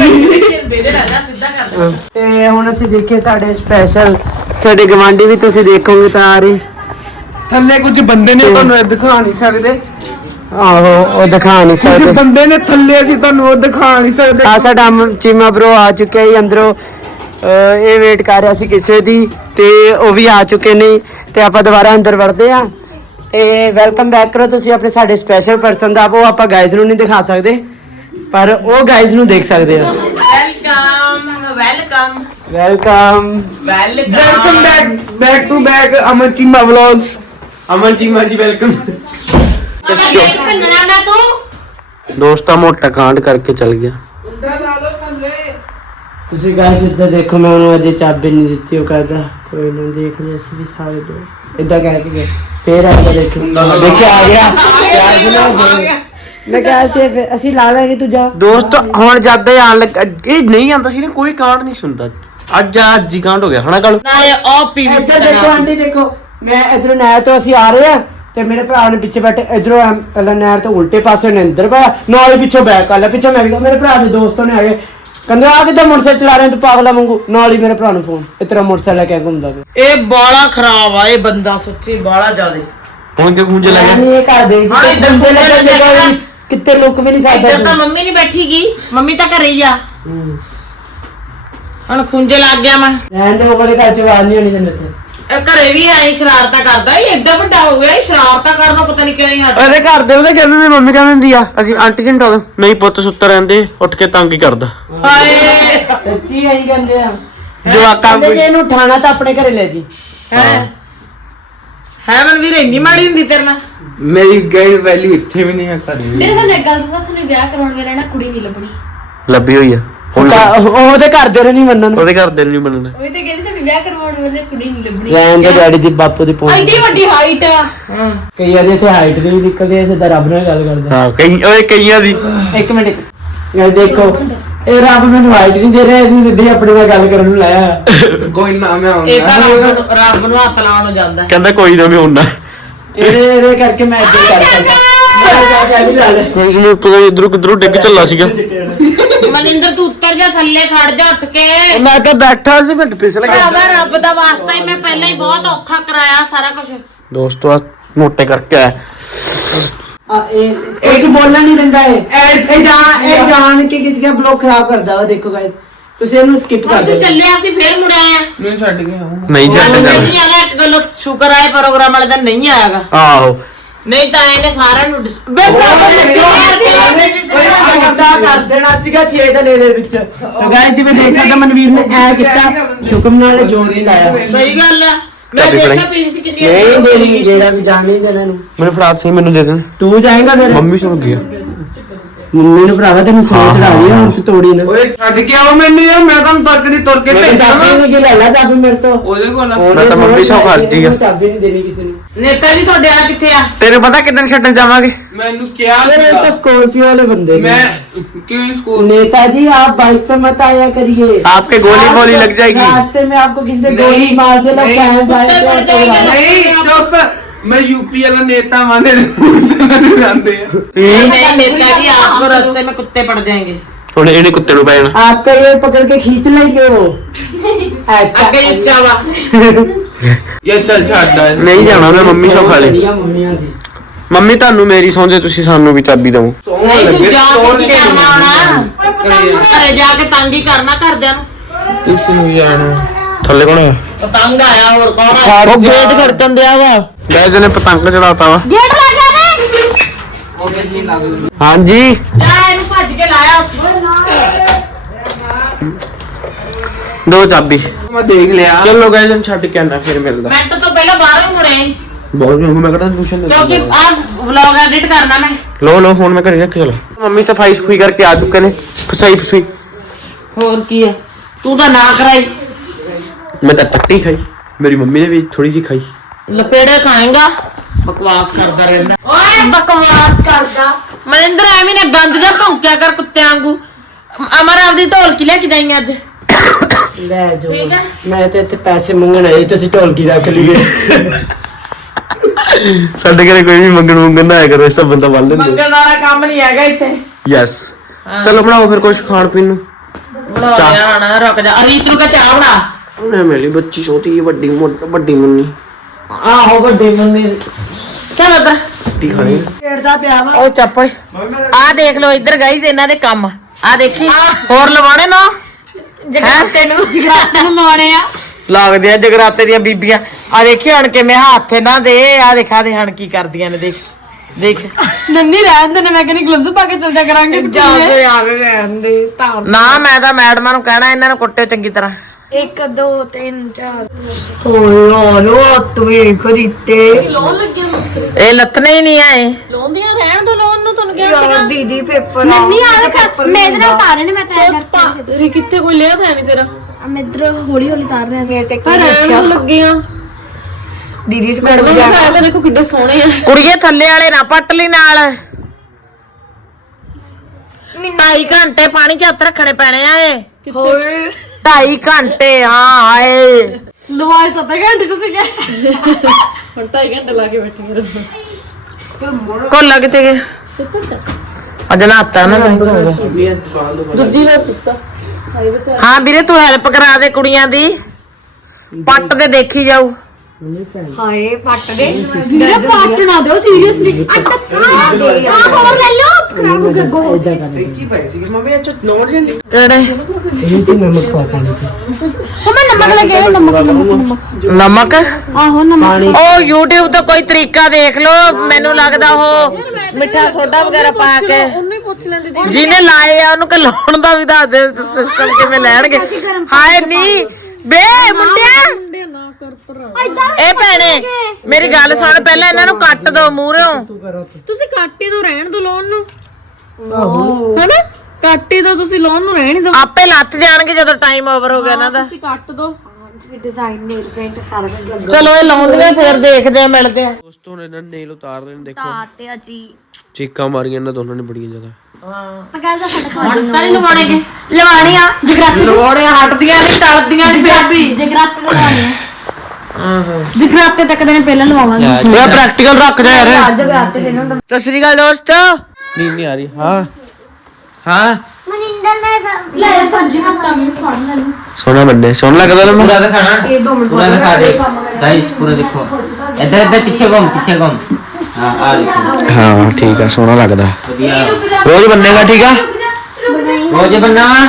ਵੇਲੇ ਰਾਜਾ ਸਿੱਧਾ ਕਰ ਦੇ। ਤੇ ਹੁਣ ਅਸੀਂ ਦੇਖੀਏ ਸਾਡੇ ਸਪੈਸ਼ਲ ਸਾਡੇ ਗਵਾਂਢੀ ਵੀ ਤੁਸੀਂ ਦੇਖੋਗੇ ਤਾਂ ਆ ਰਹੇ। ਥੱਲੇ ਕੁਝ ਬੰਦੇ ਨੇ ਤੁਹਾਨੂੰ ਇਹ ਦਿਖਾ ਨਹੀਂ ਸਕਦੇ। ਆਹੋ ਉਹ ਦਿਖਾ ਨਹੀਂ ਸਕਦੇ। ਬੰਦੇ ਨੇ ਥੱਲੇ ਅਸੀਂ ਤੁਹਾਨੂੰ ਉਹ ਦਿਖਾ ਨਹੀਂ ਸਕਦੇ। ਆ ਸਾਡਾ ਚੀਮਾ ਬ్రో ਆ ਚੁੱਕਿਆ ਹੀ ਅੰਦਰੋਂ। ਇਹ ਵੇਟ ਕਰ ਰਿਹਾ ਸੀ ਕਿਸੇ ਦੀ। ਤੇ ਉਹ ਵੀ ਆ ਚੁੱਕੇ ਨੇ ਤੇ ਆਪਾਂ ਦੁਬਾਰਾ ਅੰਦਰ ਵੜਦੇ ਆ ਤੇ ਵੈਲਕਮ ਬੈਕ ਕਰੋ ਤੁਸੀਂ ਆਪਣੇ ਸਾਡੇ ਸਪੈਸ਼ਲ ਪਰਸਨ ਦਾ। ਉਹ ਆਪਾਂ ਗਾਇਜ਼ ਨੂੰ ਨਹੀਂ ਦਿਖਾ ਸਕਦੇ ਪਰ ਉਹ ਗਾਇਜ਼ ਨੂੰ ਦੇਖ ਸਕਦੇ ਆ welcome welcome welcome welcome welcome back back to back Aman Cheema vlogs Aman Cheema ji welcome ਭੰਨਣਾ ਨਾ ਤੂੰ। ਦੋਸਤਾ ਮੋਟਾ ਕਾਂਡ ਕਰਕੇ ਚਲ ਗਿਆ। ਤੁਸੀਂ ਗਾਇਜ਼ ਇੱਦਾਂ ਦੇਖੋ ਮੈਂ ਉਹਨੂੰ ਅਜੇ ਚਾਬੀ ਨਹੀਂ ਦਿੱਤੀ ਉਹ ਕਹਿੰਦਾ ਕੋਈ ਨਾ ਦੇਖ ਲੈ ਅਸੀਂ ਵੀ ਸਾਰੇ ਦੋਸਤ ਇੱਦਾਂ ਕਹਿ ਕੇ ਗਏ। ਫੇਰ ਆ ਕੇ ਦੇਖੋ ਦੇਖਿਆ ਆ ਗਿਆ। ਵੀ ਨਾ ਹੋਵੇ। ਮੈਂ ਕਿਹਾ ਸੀ ਫਿਰ ਅਸੀਂ ਲਾ ਲਾਂਗੇ ਤੂੰ ਜਾ ਦੋਸਤ ਹੁਣ ਜਦ ਇਹ ਆਣ ਲੱਗ ਇਹ ਨਹੀਂ ਆਂਦਾ ਸੀ ਨਾ ਕੋਈ ਕਾਂਡ ਨਹੀਂ ਸੁਣਦਾ ਅੱਜ ਆ ਅੱਜ ਹੀ ਕਾਂਡ ਹੋ ਗਿਆ ਹਨਾ ਕੱਲ ਨਾਲੇ ਉਹ ਪੀਵੀ ਇੱਧਰ ਦੇਖੋ ਆਂਟੀ ਦੇਖੋ ਮੈਂ ਇਧਰੋਂ ਨਹਿਰ ਤੋਂ ਅਸੀਂ ਆ ਰਹੇ ਆ ਤੇ ਮੇਰੇ ਭਰਾ ਨੇ ਪਿੱਛੇ ਬੈਠੇ ਇਧਰੋਂ ਪਹਿਲਾਂ ਨਹਿਰ ਤੋਂ ਉਲਟੇ ਪਾਸੇ ਨੇ ਅੰਦਰ ਪਾਇਆ ਨਾਲ ਹੀ ਪਿੱਛੋਂ ਬੈਕ ਕਰ ਲਿਆ ਪਿੱਛੇ ਮੈਂ ਵੀ ਕਿਹਾ, ਮੇਰੇ ਭਰਾ ਦੇ ਦੋਸਤੋਂ ਨੇ ਆ ਗਏ ਕਹਿੰਦੇ ਆ ਕਿੱਦਾਂ ਮੋਟਰਸਾਈਕਲ ਚਲਾ ਰਹੇ ਤੂੰ ਪਾਗਲਾ ਵਾਂਗੂ। ਨਾਲ ਹੀ ਮੇਰੇ ਭਰਾ ਨੂੰ ਫੋਨ। ਇਹ ਤੇਰਾ ਮੋਟਰਸਾਈਕਲ ਲੈ ਕੇ ਘੁੰਮਦਾ ਪਿਆ ਇਹ ਬਾਲਾ ਖਰਾਬ ਆ ਇਹ ਬੰਦਾ ਸੱਚੀ ਬਾਲਾ ਜ਼ਿਆਦੇ। ਹੁਣ ਕਿ ਗੂੰਜ ਹਾਂ, ਲੱਗਿਆ ਇੱਧਰ ਬੰਦੇ ਲੈ ਬੰਦੇ ਲੈ ਕੇ ਕੇ ਕਿੱਥੇ ਲੁੱਕ ਵੀ ਨਹੀਂ ਸਕਦਾ ਇੱਧਰ ਤਾਂ ਮੰਮੀ ਨਹੀਂ ਬੈਠੀਗੀ। ਮੰਮੀ ਤਾਂ ਘਰੇ ਹੀ ਆ। ਹੂੰ। ਹੁਣ ਖੁੰਝੇ ਲੱਗ ਗਿਆ ਮੈਂ। ਰਹਿਣ ਦੇ ਉਹ ਵਾਲੇ ਘਰ ਚ ਆਵਾਜ਼ ਨਹੀਂ ਆਣੀ ਤੈਨੂੰ ਇੱਥੇ। ਇਹ ਘਰੇ ਵੀ ਐ ਸ਼ਰਾਰਤਾਂ ਕਰਦਾ ਇਹ ਐਡਾ ਵੱਡਾ ਹੋ ਗਿਆ ਇਹ ਸ਼ਰਾਰਤਾਂ ਕਰਨਾ ਪਤਾ ਨਹੀਂ ਕਿਉਂ ਹਟਦਾ। ਉਹਦੇ ਘਰ ਦੇ ਉਹਦੇ ਕਹਿੰਦੇ ਨੇ ਮੰਮੀ ਕਹਿੰਦੀ ਹੁੰਦੀ ਆ ਅਸੀਂ ਆਂਟੀ ਜੀ ਨੂੰ ਟਾਲ ਨਹੀਂ ਪੁੱਤ ਸੁੱਤਾ ਰਹਿੰਦੇ ਉੱਠ ਕੇ ਤੰਗ ਹੀ ਕਰਦਾ। ਹਾਏ। ਸੱਚੀ ਐਂ ਕਹਿੰਦੇ ਆ। ਜਵਾਕਾਂ ਕਹਿੰਦੇ ਜੇ ਇਹਨੂੰ ਉਠਾਣਾ ਤਾਂ ਆਪਣੇ ਘਰੇ ਲੈ ਜੀ। ਹੈ। ਹੈ। ਮਨਵੀਰ ਇੰਨੀ ਮਾੜੀ ਹੁੰਦੀ ਤੇਰੇ ਨਾਲ? ਮੇਰੀ ਗਈ ਵੈਲਿਊ ਇੱਥੇ ਵੀ ਨਹੀਂ ਹੈ ਕਦੇ ਮੇਰੇ ਨਾਲ ਇੱਕ ਗੱਲ ਦੱਸਾਂ ਤੁਹਾਨੂੰ ਵਿਆਹ ਕਰਾਉਣ ਵੇਲੇ ਨਾ ਕੁੜੀ ਨਹੀਂ ਲੱਭਣੀ। ਲੱਭੀ ਹੋਈ ਆ। ਉਹਦੇ ਘਰ ਦੇ ਨਹੀਂ ਮੰਨਣ। ਉਹਦੇ ਘਰ ਦੇ ਨਹੀਂ ਮੰਨਣ। ਉਹ ਤੇ ਕਹਿੰਦੀ ਤੁਹਾਨੂੰ ਵਿਆਹ ਕਰਵਾਉਣ ਵੇਲੇ ਕੁੜੀ ਨਹੀਂ ਲੱਭਣੀ। ਰਹਿਣ ਦੇ ਡੈਡੀ ਦੀ ਬਾਪੂ ਦੀ ਪੋਚ ਐਡੀ ਵੱਡੀ ਹਾਈਟ ਆ। ਕਈ ਵਾਰੀ ਇੱਥੇ ਹਾਈਟ ਦੀ ਵੀ ਦਿੱਕਤ ਹੈ ਸਿੱਧਾ ਰੱਬ ਨਾਲ ਗੱਲ ਕਰਦਾ ਹਾਂ। ਕਈ ਓਏ ਕਈਆਂ ਦੀ। ਇੱਕ ਮਿੰਟ। ਇਹ ਦੇਖੋ ਇਹ ਰੱਬ ਮੈਨੂੰ ਹਾਈਟ ਨਹੀਂ ਦੇ ਰਿਹਾ ਇਹਨੂੰ ਸਿੱਧੀ ਆਪਣੇ ਨਾਲ ਗੱਲ ਕਰਨ ਨੂੰ ਲਾਇਆ। ਕੋਈ ਨਾ ਮੈਂ ਇਹ ਆਉਂਦਾ ਤਾਂ ਰੱਬ ਨੂੰ- ਰੱਬ ਨੂੰ ਹੱਥ ਲਾਉਣ ਨੂੰ ਜਾਂਦਾ। ਕਹਿੰਦਾ ਕੋਈ ਨਾ ਮੈਂ ਹੁੰਨਾ ਇਹਦੇ ਇਹਦੇ ਕਰਕੇ ਮੈਂ ਇੱਦਾਂ ਕਰ ਸਕਦਾ। ਮੈਂ ਜਾ ਕੇ ਨਹੀਂ ਲਾ ਲੈ ਕੋਈ ਨਹੀਂ ਪਤਾ ਇਧਰੋਂ ਕਿਧਰੋਂ ਡਿੱਗ ਚੱਲਾ ਸੀਗਾ। ਮਨਿੰਦਰ ਤੂੰ ਉੱਤਰ ਜਾ ਥੱਲੇ ਖੜ ਜਾ ਉੱਠ ਕੇ। ਮੈਂ ਤਾਂ ਬੈਠਾ ਸੀ ਮੈਂ ਫਿਸਲ ਭਰਾਵਾ ਰੱਬ ਦਾ ਵਾਸਤਾ ਹੀ ਮੈਂ ਪਹਿਲਾਂ ਹੀ ਬਹੁਤ ਔਖਾ ਕਰਾਇਆ ਸਾਰਾ ਕੁਝ ਦੋਸਤੋ ਆ ਮੋਟੇ ਕਰਕੇ ਆਇਆ। ਆ ਇਹ ਕੁਝ ਬੋਲਣਾ ਨਹੀਂ ਦਿੰਦਾ ਇਹ। ਇਹ ਜਾਣ ਇਹ ਜਾਣ ਕੇ ਕਿਸੇ ਦਾ ਬਲੌਗ ਖਰਾਬ ਕਰਦਾ ਵਾ ਦੇਖੋ ਗਾਇਸ ਤੁਸੀਂ ਇਹਨੂੰ ਸਕਿਪ ਕਰ ਤੂੰ ਦਿਓ ਚੱਲਿਆ ਸੀ ਫੇਰ ਮੁੜ ਆਇਆ ਨਹੀਂ ਛੱਡ ਕੇ ਆਉਂਗਾ ਨਹੀਂ ਛੱਡ ਨਹੀਂ ਆਗਾ ਇੱਕ ਗੱਲ ਸ਼ੁਕਰ ਆਏ ਪ੍ਰੋਗਰਾਮ ਵਾਲੇ ਦਿਨ ਨਹੀਂ ਆਇਆਗਾ। ਆਹੋ। ਨਹੀਂ ਤਾਂ ਇਹਨੇ ਸਾਰਿਆਂ ਨੂੰ ਡਿਸ- ਬੇ ਭਰਾਵਾ ਗੁੱਸਾ ਕਰ ਦੇਣਾ ਸੀਗਾ 6 ਦਿਨ ਦੇ ਵਿੱਚ। ਤਾਂ ਗਾਇਸ ਜਿਵੇਂ ਦੇਖ ਸਕਦੇ ਹੋ ਮਨਵੀਰ ਨੇ ਐ ਕੀਤਾ ਸ਼ੁਕਮ ਨਾਲ ਜੋਰ ਨਹੀਂ ਲਾਇਆ। ਸਹੀ ਗੱਲ ਆ। ਮੈਂ ਚਾਬੀ ਦੇਖਿਆ। ਪੀਵੀਸੀ ਕਿੰਨੀ ਨਹੀਂ ਦੇਣੀ ਜਿਹੜਾ ਵੀ ਜਾਣ ਨਹੀਂ ਦੇਣਾ ਇਹਨੂੰ ਮੈਨੂੰ ਫਰਾਦ ਸੀ ਮੈਨੂੰ ਦੇ ਦੇਣ। ਤੂੰ ਜਾਏਗਾ ਫਿਰ? ਮੰਮੀ ਸੁਣ ਗਿਆ ਮੰਮੀ ਨੂੰ ਭਰਾਵਾ ਤੈਨੂੰ ਸੋਚ ਚੜਾ ਦੀ ਹੁਣ ਤੂੰ ਤੋੜੀ ਨਾ ਓਏ ਛੱਡ ਕੇ ਆਓ ਮੈਨੂੰ ਯਾਰ ਮੈਂ ਤਾਂ ਤੁਰ ਕੇ ਦੀ ਤੁਰ ਕੇ ਮੇਰੇ ਭੇਜਾਂ ਚਾਬੀ ਨਹੀਂ ਕਿ ਲੈ ਲੈ ਚਾਬੀ ਮੇਰੇ ਤੋਂ ਉਹਦੇ ਕੋਲ ਆ। ਮੈਂ ਤਾਂ ਮੰਮੀ ਸੌ ਕਰਦੀ ਆ। ਇਹਨੂੰ ਚਾਬੀ ਨਹੀਂ ਦੇਣੀ ਕਿਸੇ ਨੂੰ ਨੇਤਾ ਜੀ ਤੁਹਾਡੇ ਵਾਲਾ ਕਿੱਥੇ ਆ ਤੈਨੂੰ ਪਤਾ ਕਿਦਾਂ ਛੱਡਣ ਜਾਵਾਂਗੇ ਮੈਨੂੰ ਕਿਹਾ अरे ये तो ਸੀਗਾ स्कॉर्पियो वाले बंदे हैं। ਮੈਂ ਕਿਉਂ ਸਕੂਲ नेताजी आप बाइक पे मत आया करिए आपके गोली गोली लग जाएगी रास्ते में आपको किसी ने नहीं, गोली मार दे नहीं, फैंस कुत्ते पड़ जाएंगे। ਨਹੀਂ ਚੁੱਪ ਮੈਂ ਯੂਪੀ ਵਾਲਾ ਨੇਤਾ ਮਾਨੇ ਨੂੰ ਜਾਂਦੇ ਆ नहीं नहीं नेता जी आपको रास्ते में कुत्ते पड़ जाएंगे ਹੁਣ ਇਹਨੇ ਕੁੱਤੇ ਨੂੰ ਪੈਣਾ आपका ये पकड़ के खींच लेंगे वो ऐसा ਅੱਗੇ ਉੱਚਾ ਵਾ ਇਹ ਚੱਲ ਛੱਡ ਆ ਨਹੀਂ ਜਾਣਾ ਮੈਂ ਮੰਮੀ ਸੌ ਖਾ ਲੈ मम्मियां दी ਮੰਮੀ ਤੁਹਾਨੂੰ ਮੇਰੀ ਸੌਂਦੇ ਤੁਸੀਂ ਸਾਨੂੰ ਵੀ ਚਾਬੀ ਦਿਓ ਨਹੀਂ ਤੂੰ ਜਾ ਕੇ ਕੀ ਕਰਨਾ ਹੋਣਾ ਘਰੇ ਜਾ ਕੇ ਤੰਗ ਹੀ ਕਰਨਾ ਘਰਦਿਆਂ ਨੂੰ ਤੁਸੀਂ ਵੀ ਜਾਣਾ ਥੱਲੇ ਕੋਣ ਹੈ ਉਹ ਤੰਗ ਆਇਆ ਹੋਰ ਕੌਣ ਆਇਆ ਉਹ ਗੇਟ ਖੜਕਣ ਦਿਆ ਵਾ ਗੈਸ ਨੇ ਪਤੰਗ ਚੜਾਤਾ ਵਾ। ਗੇਟ ਲਾ ਕੇ ਨੇ? ਹਾਂਜੀ। ਜਾ ਇਹਨੂੰ ਭੱਜ ਕੇ ਲਾਇਆ ਦੋ ਚਾਬੀ। ਮੈਂ ਦੇਖ ਲਿਆ। ਚਲੋ ਗੈਸ ਨੂੰ ਛੱਡ ਕੇ ਆਣਾ ਫਿਰ ਮਿਲਦਾ। ਮਿੰਟ ਤੋਂ ਪਹਿਲਾਂ ਬਾਹਰੋਂ ਮੁੜੇ। ਬਹੁਤ ਮੈਨੂੰ ਮੈਂ ਕਹਿੰਦਾ ਟਿਊਸ਼ਨ ਦੇ ਕਿਉਂਕਿ ਆ ਵਲੌਗ ਐਡਿਟ ਕਰਨਾ ਮੈਂ। ਲੋ ਲੋ ਫੋਨ ਮੈਂ ਘਰੇ ਰੱਖ ਚਲੋ। ਮੰਮੀ ਸਫ਼ਾਈ ਸਫੂਈ ਕਰਕੇ ਆ ਚੁੱਕੇ ਨੇ। ਫਸਾਈ ਫਸੂਈ। ਹੋਰ ਕੀ ਹੈ ਤੂੰ ਤਾਂ ਨਾ ਕਰਾਈ। ਮੈਂ ਤਾਂ ਟੱਟੀ ਖਾਈ। ਮੇਰੀ ਮੰਮੀ ਨੇ ਵੀ ਥੋੜੀ ਜਿਹੀ ਖਾਈ। ਲਪੇੜੇ ਖਾਏਗਾ? ਬਕਵਾਸ ਕਰਦਾ ਰਹਿੰਦਾ। ਓਏ ਬਕਵਾਸ ਕਰਦਾ। ਮਨਿੰਦਰ ਐਵੇਂ ਨਾ ਗੰਦ ਦਾ ਭੌਂਕਿਆ ਕਰ ਕੁੱਤਿਆਂ ਵਾਂਗੂ। ਅਮਰ ਆਪਦੀ ਢੋਲਕੀ ਲੈ ਕੇ ਜਾਈਂ ਅੱਜ। ਲੈ ਜੋ ਮੈਂ ਤੇ ਇੱਥੇ ਪੈਸੇ ਮੰਗਣ ਆਈ ਤੁਸੀਂ ਢੋਲਕੀ ਰੱਖ ਲਈ ਸਾਡੇ ਘਰੇ ਕੋਈ ਵੀ ਮੰਗਣ ਮੰਗਣ ਨਾ ਆਇਆ ਕਰੇ ਸਭ ਬੰਦਾ ਵੱਲ ਦਿੰਦੇ ਮੰਗਣ ਵਾਲਾ ਕੰਮ ਨਹੀਂ ਹੈਗਾ ਇੱਥੇ। ਯੈਸ ਚਲੋ ਬਣਾਓ ਫਿਰ ਕੁਝ ਖਾਣ ਪੀਣ ਨੂੰ। ਬਣਾ ਰੁਕ ਜਾ। ਅਰੀਤ ਨੂੰ ਕਹ ਚਾਹ ਬਣਾ। ਉਹਨੇ ਮੇਰੀ ਬੱਚੀ ਛੋਟੀ ਵੱਡੀ ਮੋਟ ਵੱਡੀ ਮੁੰਨੀ। ਆਹੋ ਵੱਡੇ ਮੰਮੀ ਚੱਲ ਉਧਰ ਰੋਟੀ ਖਾਣੀ ਛੇੜਦਾ ਪਿਆ ਉਹ ਚੱਪਲ ਆ ਦੇਖ ਲਓ ਇੱਧਰ ਗਾਈਜ਼ ਇਹਨਾਂ ਦੇ ਕੰਮ। ਆ ਦੇਖੀ। ਹੋਰ ਲਵਾਉਣੇ ਨਾ? ਜਗਰਾਤੇ ਨੂੰ ਜਗਰਾਤੇ ਨੂੰ ਲਵਾਉਣੇ ਆ। ਲੱਗਦੇ ਆ ਜਗਰਾਤੇ ਦੀਆਂ ਬੀਬੀਆਂ। ਆ ਦੇਖੀ ਹਣ ਕਿਵੇਂ ਹੱਥ ਇਹਨਾਂ ਦੇ। ਆ ਦੇਖਾ ਦੇ ਹਣ ਕੀ ਕਰਦੀਆਂ ਨੇ ਦੇਖ। ਦੇਖ। ਨੰਨੀ ਰਹਿਣ ਦੇ ਨਾ ਮੈਂ ਕਹਿੰਦੀ ਗਲਵਜ਼ ਪਾ ਕੇ ਚੱਲਦਾ ਕਰਾਂਗੇ। ਜਾ ਆਵੇ ਰਹਿਣ ਦੇ। ਨਾ ਮੈਂ ਤਾਂ ਮੈਡਮਾਂ ਨੂੰ ਕਹਿਣਾ ਇਹਨਾਂ ਨੂੰ ਕੁੱਟਿਓ ਚੰਗੀ ਤਰ੍ਹਾਂ। 1 2 3 4 ਓਏ ਓ ਤੂੰ ਖਰੀਤੇ ਲੋਨ ਲੱਗਿਆ ਮਸਰੇ ਇਹ ਲੱਥਣੇ ਹੀ ਨਹੀਂ ਆਏ। ਲੋਨ ਦੀਆਂ ਰਹਿਣ ਦੋ ਲੋਨ ਨੂੰ ਤੁਹਾਨੂੰ ਕਿਹਾ ਸੀਗਾ। ਦੀਦੀ ਪੇਪਰ ਨੰਨੀ ਆ ਦੇਖ ਮੈਂ ਇਹਦੇ ਨਾਲ ਤਾਰ ਨੇ ਮੈਂ ਤਾਂ ਤੇਰੀ ਕਿੱਥੇ ਕੋਈ ਲਿਆ ਤਾਂ ਨਹੀਂ ਤੇਰਾ? ਮੈਂ ਇਧਰ ਹੌਲੀ ਹੌਲੀ ਤਾਰ ਰਿਹਾ ਮੇਰੇ ਤੇ ਪਰ ਲੱਗੀਆਂ। ਦੀਦੀ ਮੈਡਮ ਨੂੰ ਦੇਖੋ ਕਿੱਡੇ ਸੋਹਣੇ ਆ। ਕੁੜੀਏ ਥੱਲੇ ਵਾਲੇ ਨਾ ਪੱਟ ਲਈ ਨਾਲ। ਢਾਈ ਘੰਟੇ ਪਾਣੀ 'ਚ ਹੱਥ ਰੱਖਣੇ ਪੈਣੇ ਆ ਇਹ। ਹੋਏ ਢਾਈ ਘੰਟੇ ਹਾਂ ਆਏ ਲਵਾਏ 7 ਘੰਟੇ ਤੁਸੀਂ ਕਹੇ ਹੁਣ 2 ਘੰਟੇ ਲਾ ਕੇ ਬੈਠੀ ਮੇਰੇ ਕੋਲ ਕਿਤੇ। ਗਏ ਅੱਜ ਨਾਤਾ ਨਾ ਮੈਂ। ਦੂਜੀ ਵਾਰ ਸੁੱਤਾ। ਹਾਏ ਬੱਚਾ। ਹਾਂ ਵੀਰੇ ਤੂੰ ਹੈਲਪ ਕਰਾ ਦੇ ਕੁੜੀਆਂ ਦੀ। ਪੱਟ ਦੇ ਦੇਖੀ ਜਾਊ। ਹਾਏ ਪੱਟ ਦੇ। ਵੀਰੇ ਪੱਟ ਨਾ ਦਿਓ ਸੀਰੀਅਸਲੀ ਆ ਹੋਰ ਲੈ ਲਓ। ਨਮਕ ਉਹ ਮੈਂ ਨਮਕ ਲੱਗੇ ਹੋਏ, ਨਮਕ ਨਮਕ ਨਮਕ ਆਹੋ ਨਮਕ ਉਹ YouTube ਤੋਂ ਕੋਈ ਤਰੀਕਾ ਦੇਖ ਲਓ ਮੈਨੂੰ ਲੱਗਦਾ ਉਹ ਮਿੱਠਾ ਸੋਡਾ ਵਗੈਰਾ ਪਾ ਕੇ ਜਿਹਨੇ ਲਾਏ ਆ ਉਹਨੂੰ ਕਿ ਲਾਉਣ ਦਾ ਵੀ ਦੱਸ ਦੇ ਸਿਸਟਮ ਕਿਵੇਂ ਲੈਣਗੇ ਹਾਏ ਨਹੀਂ ਬੇ ਮੁੰਡਿਆ ਇਹ ਭੈਣੇ ਮੇਰੀ ਗੱਲ ਸੁਣ ਪਹਿਲਾਂ ਇਹਨਾਂ ਨੂੰ ਕੱਟ ਦੋ ਮੂਹਰੋਂ। ਤੁਸੀਂ ਕਾਟੇ ਤੋਂ ਰਹਿਣ ਦੋ ਲੋਨ ਨੂੰ। ਹੈਨਾ? ਕਾਟੇ ਤੋਂ ਤੁਸੀਂ ਲੋਨ ਨੂੰ ਰਹਿਣ ਹੀ ਦੋ। ਆਪੇ ਲੱਥ ਜਾਣਗੇ ਜਦੋਂ ਟਾਈਮ ਓਵਰ ਹੋ ਗਿਆ ਇਹਨਾਂ ਦਾ। ਤੁਸੀਂ ਕੱਟ ਦੋ। ਡਿਜ਼ਾਈਨ ਨੇਲ ਪੇਂਟ ਸਾਰਾ ਕੁਝ ਲੱਗ। ਚਲੋ ਇਹ ਲਾਉਂਦੇ ਫਿਰ ਦੇਖਦੇ ਆ ਮਿਲਦੇ ਆ। ਦੋਸਤੋ ਹੁਣ ਇਹਨਾਂ ਨੇ ਨੇਲ ਉਤਾਰ ਰਹੇ ਨੇ ਦੇਖੋ ਤੇ ਅਜੀ ਚੀਕਾਂ ਮਾਰੀਆਂ ਇਹਨਾਂ ਦੋਨਾਂ ਨੇ ਬੜੀਆਂ ਜ਼ਿਆਦਾ। ਪਕਾਇਦਾ ਫਟ ਖਾ ਹੁਣ ਤਾਂ ਨਹੀਂ ਲਵਾਉਣੇਗੇ। ਲਵਾਣੀ ਆ ਜਗਰਾਤੇ ਲੋੜੇ ਹਟਦੀਆਂ ਨਹੀਂ ਟਲਦੀਆਂ ਨਹੀਂ ਫਿਰ ਵੀ ਜਗਰਾਤੇ ਤੇ ਲਵਾਣੀ ਆਹੋ। ਜਗਰਾਤੇ ਤੱਕ ਦੇ ਪਹਿਲਾਂ ਲਵਾਵਾਂਗੇ। ਇਹ ਪ੍ਰੈਕਟੀਕਲ ਰੱਖ ਜਾ ਯਾਰ। ਅੱਜ ਜਗਰਾਤੇ ਦੇ ਨਾ ਸਤਿ ਸ੍ਰੀ ਅਕਾਲ ਦੋਸਤੋ। ਨੀਂਦ ਨਹੀਂ ਆ ਰਹੀ। ਹਾਂ। ਹਾਂ। ਮਨਿੰਦਰ ਨੇ ਸਭ ਲੈ ਸਬਜ਼ੀ ਨਾ ਕੰਮ ਫੜ ਲੈ। ਸੋਹਣਾ ਬੰਦੇ ਸੋਹਣਾ ਲੱਗਦਾ ਨਾ ਪੂਰਾ ਦਿਖਾਣਾ। ਇਹ 2 ਮਿੰਟ ਪੂਰਾ ਦਿਖਾ ਦੇ। ਗਾਇਸ ਪੂਰਾ ਦੇਖੋ। ਇੱਧਰ ਇੱਧਰ ਪਿੱਛੇ ਘੁੰਮ ਪਿੱਛੇ ਘੁੰਮ। ਹਾਂ ਆ ਦੇਖੋ। ਠੀਕ ਆ ਸੋਹਣਾ ਲੱਗਦਾ। ਰੋਜ਼ ਬੰਨੇਗਾ ਠੀਕ ਆ? ਰੋਜ਼ ਬੰਨਾ ਹਾਂ।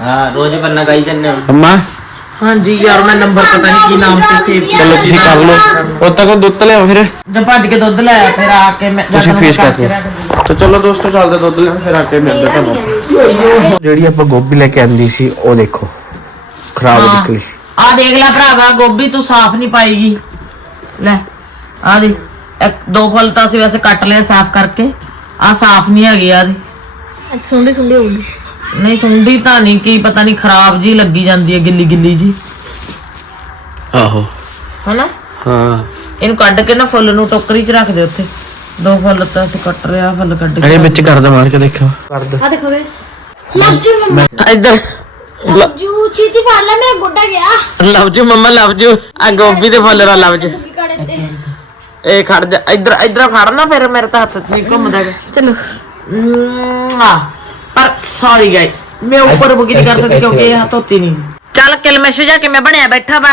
ਹਾਂ ਰੋਜ਼ ਬੰਨਾ ਗਾਇਸ ਨੇ ਅੰਮਾ। ਹਾਂਜੀ ਯਾਰ ਮੈਂ ਨੰਬਰ ਪਤਾ ਨਹੀਂ ਕੀ ਨਾਮ ਤੇ ਸੇਵ ਚਲੋ ਤੁਸੀਂ ਕਰ ਲਓ। ਉਦ ਤੱਕ ਦੁੱਧ ਲਿਆਓ ਫਿਰ। ਜਦ ਭੱਜ ਕੇ ਦੁੱਧ ਲੈ ਫਿਰ ਆ ਕੇ ਮੈਂ ਤੁਸੀਂ ਫੇਸ ਕਰਕੇ ਤਾਂ ਚਲੋ ਦੋਸਤੋ ਚੱਲਦੇ ਦੁੱਧ ਲੈਣ ਫਿਰ ਆ ਕੇ ਮਿਲਦੇ ਤੁਹਾਨੂੰ। ਜਿਹੜੀ ਆਪਾਂ ਗੋਭੀ ਲੈ ਕੇ ਆਂਦੀ ਸੀ ਉਹ ਦੇਖੋ ਖਰਾਬ ਨਿਕਲੀ। ਆ ਦੇਖ ਲੈ ਭਰਾਵਾ ਗੋਭੀ ਤੂੰ ਸਾਫ਼ ਨਹੀਂ ਪਾਏਗੀ। ਲੈ ਆ ਦੇ ਇੱਕ ਦੋ ਫਲ ਤਾਂ ਅਸੀਂ ਵੈਸੇ ਕੱਟ ਲਿਆ ਸਾਫ਼ ਕਰਕੇ। ਆ ਸਾਫ਼ ਨਹੀਂ ਹੈਗੇ ਆ ਦੇ ਸੁੰਡੇ ਸੁੰਡੇ ਹੋਊਗੀ ਨਹੀਂ ਸੁੰਡੀ ਤਾਂ ਨਹੀਂ ਕੀ ਪਤਾ ਨਹੀਂ ਖਰਾਬ ਜੀ ਲੱਗੀ ਜਾਂਦੀ ਹੈ ਗਿੱਲੀ ਗਿੱਲੀ ਜੀ ਆਹੋ। ਹਨਾ? ਹਾਂ। ਇਹਨੂੰ ਕੱਢ ਕੇ ਨਾ ਫੁੱਲ ਨੂੰ ਟੋਕਰੀ 'ਚ ਰੱਖ ਦੇ ਉੱਥੇ। ਦੋ ਫੁੱਲ ਤਾਂ ਅਸੀਂ ਕੱਟ ਰਿਆ ਫੁੱਲ ਕੱਢ ਅਰੇ ਵਿੱਚ ਕਰ ਦੇ ਮਾਰ ਕੇ ਦੇਖੋ। ਕਰ ਦੇ। ਆ ਦੇਖੋ ਗਾਇਸ ਲਵਜੂ ਮੰਮਾ। ਕੇ ਇੱਧਰ। ਲਵਜੂ ਚੀਤੀ ਫੜ ਲੈ ਮੇਰਾ ਗੋਡਾ ਗਿਆ। ਲਵ ਜੂ ਮੰਮਾ ਲਵ ਜੂ ਆ ਗੋਭੀ ਦੇ ਫੁੱਲ ਰਾ ਲਵ ਜੂ ਕੀ ਇਹ ਖੜ ਜਾ। ਇੱਧਰ ਇੱਧਰ ਫੜ ਨਾ ਫਿਰ ਮੇਰੇ ਤਾਂ ਹੱਥ 'ਚ ਨਹੀਂ ਘੁੰਮਦਾ। ਚਲੋ। ਮੁਆ। ਪਰ ਸੌਰੀ ਗਾਇਸ ਮੈਂ ਉੱਪਰ ਬੁਕੀ ਨਹੀਂ ਕਰ ਸਕਦੀ ਕਿਉਂਕਿ ਇਹ ਹੱਥ ਧੋਤੀ ਨਹੀਂ। ਚੱਲ ਕਿਲਮਸ਼ ਜਾ ਕਿਵੇਂ ਬਣਿਆ? ਬੈਠਾ ਵਾ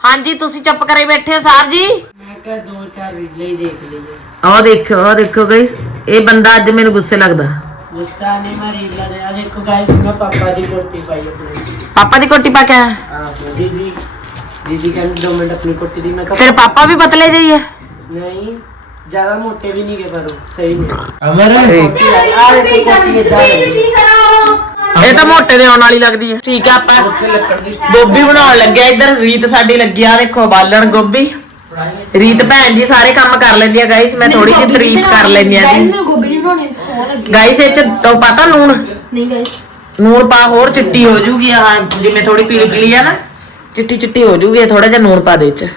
ਹਾਂਜੀ ਤੁਸੀਂ ਚੁੱਪ ਕਰੇ ਬੈਠੇ ਹੋ ਸਾਹਿਬ ਜੀ। ਮੈਂ ਕਿਹਾ ਦੋ ਚਾਰ ਰੀਲੇ ਹੀ ਦੇਖ ਲਈਏ। ਆਹ ਦੇਖੋ ਆਹ ਦੇਖੋ ਗਾਇਸ ਇਹ ਬੰਦਾ ਅੱਜ ਮੈਨੂੰ ਗੁੱਸੇ ਲੱਗਦਾ। ਗੁੱਸਾ ਨਹੀਂ ਮੈਂ ਰੀਲਾ ਦੇ ਆ ਦੇਖੋ ਗਾਇਸ ਮੈਂ ਪਾਪਾ ਦੀ ਕੋਟੀ ਪਾਈ ਆਪਣੀ। ਪਾਪਾ ਦੀ ਕੋਟੀ ਪਾ ਕੇ ਆਇਆ। ਦੀਦੀ। ਦੀਦੀ ਕਹਿੰਦੇ ਦੋ ਮਿੰਟ ਆਪਣੀ ਕੋਟੀ ਦੀ ਮੈਂ ਕਿਹਾ ਤੇਰੇ ਪਾਪਾ ਵੀ ਪਤਲੇ ਜਿਹੀ ਆ। ਨਹੀਂ। ਜ਼ਿਆਦਾ ਮੋਟੇ ਵੀ ਨਹੀਂ ਗਏ ਪਰ ਉਹ ਸਹੀ ਨੇ। ਅਮਰ? ਆ ਦੇਖੋ ਕੋਟੀ ਇਦਾਂ ਇਹ ਤਾਂ ਮੋਟੇ ਦੇ ਆਉਣ ਵਾਲੀ ਲੱਗਦੀ ਹੈ। ਠੀਕ ਆ ਆਪਾਂ। ਗੋਭੀ ਬਣਾਉਣ ਲੱਗਿਆ ਇੱਧਰ। ਰੀਤ ਸਾਡੀ ਲੱਗੀ ਆ ਦੇਖੋ ਬਾਲਣ ਗੋਭੀ। ਰੀਤ ਭੈਣ ਜੀ ਸਾਰੇ ਕੰਮ ਕਰ ਲੈਂਦੀ ਆ ਗਾਇਸ ਮੈਂ ਥੋੜੀ ਜਿਹੀ ਤਾਰੀਫ ਕਰ ਲੈਂਦੀ ਆ ਜੀ। ਮੈਨੂੰ ਗੋਭੀ ਨਹੀਂ ਬਣਾਉਣੀ ਸੌ ਲੱਗੀ। ਗਾਇਸ ਇਹ ਚ ਤੋਂ ਪਤਾ ਲੂਣ? ਨਹੀਂ ਗਾਇਸ ਨੂਣ ਪਾ ਹੋਰ ਚਿੱਟੀ ਹੋ ਜੂਗੀ ਆ ਜਿਵੇਂ ਥੋੜੀ ਪੀਲੀ ਪੀਲੀ ਆ ਨਾ। ਚਿੱਟੀ ਚਿੱਟੀ ਹੋ ਜੂਗੀ ਥੋੜਾ ਜਿਹਾ ਨੂਣ ਪਾ ਦੇ ਚ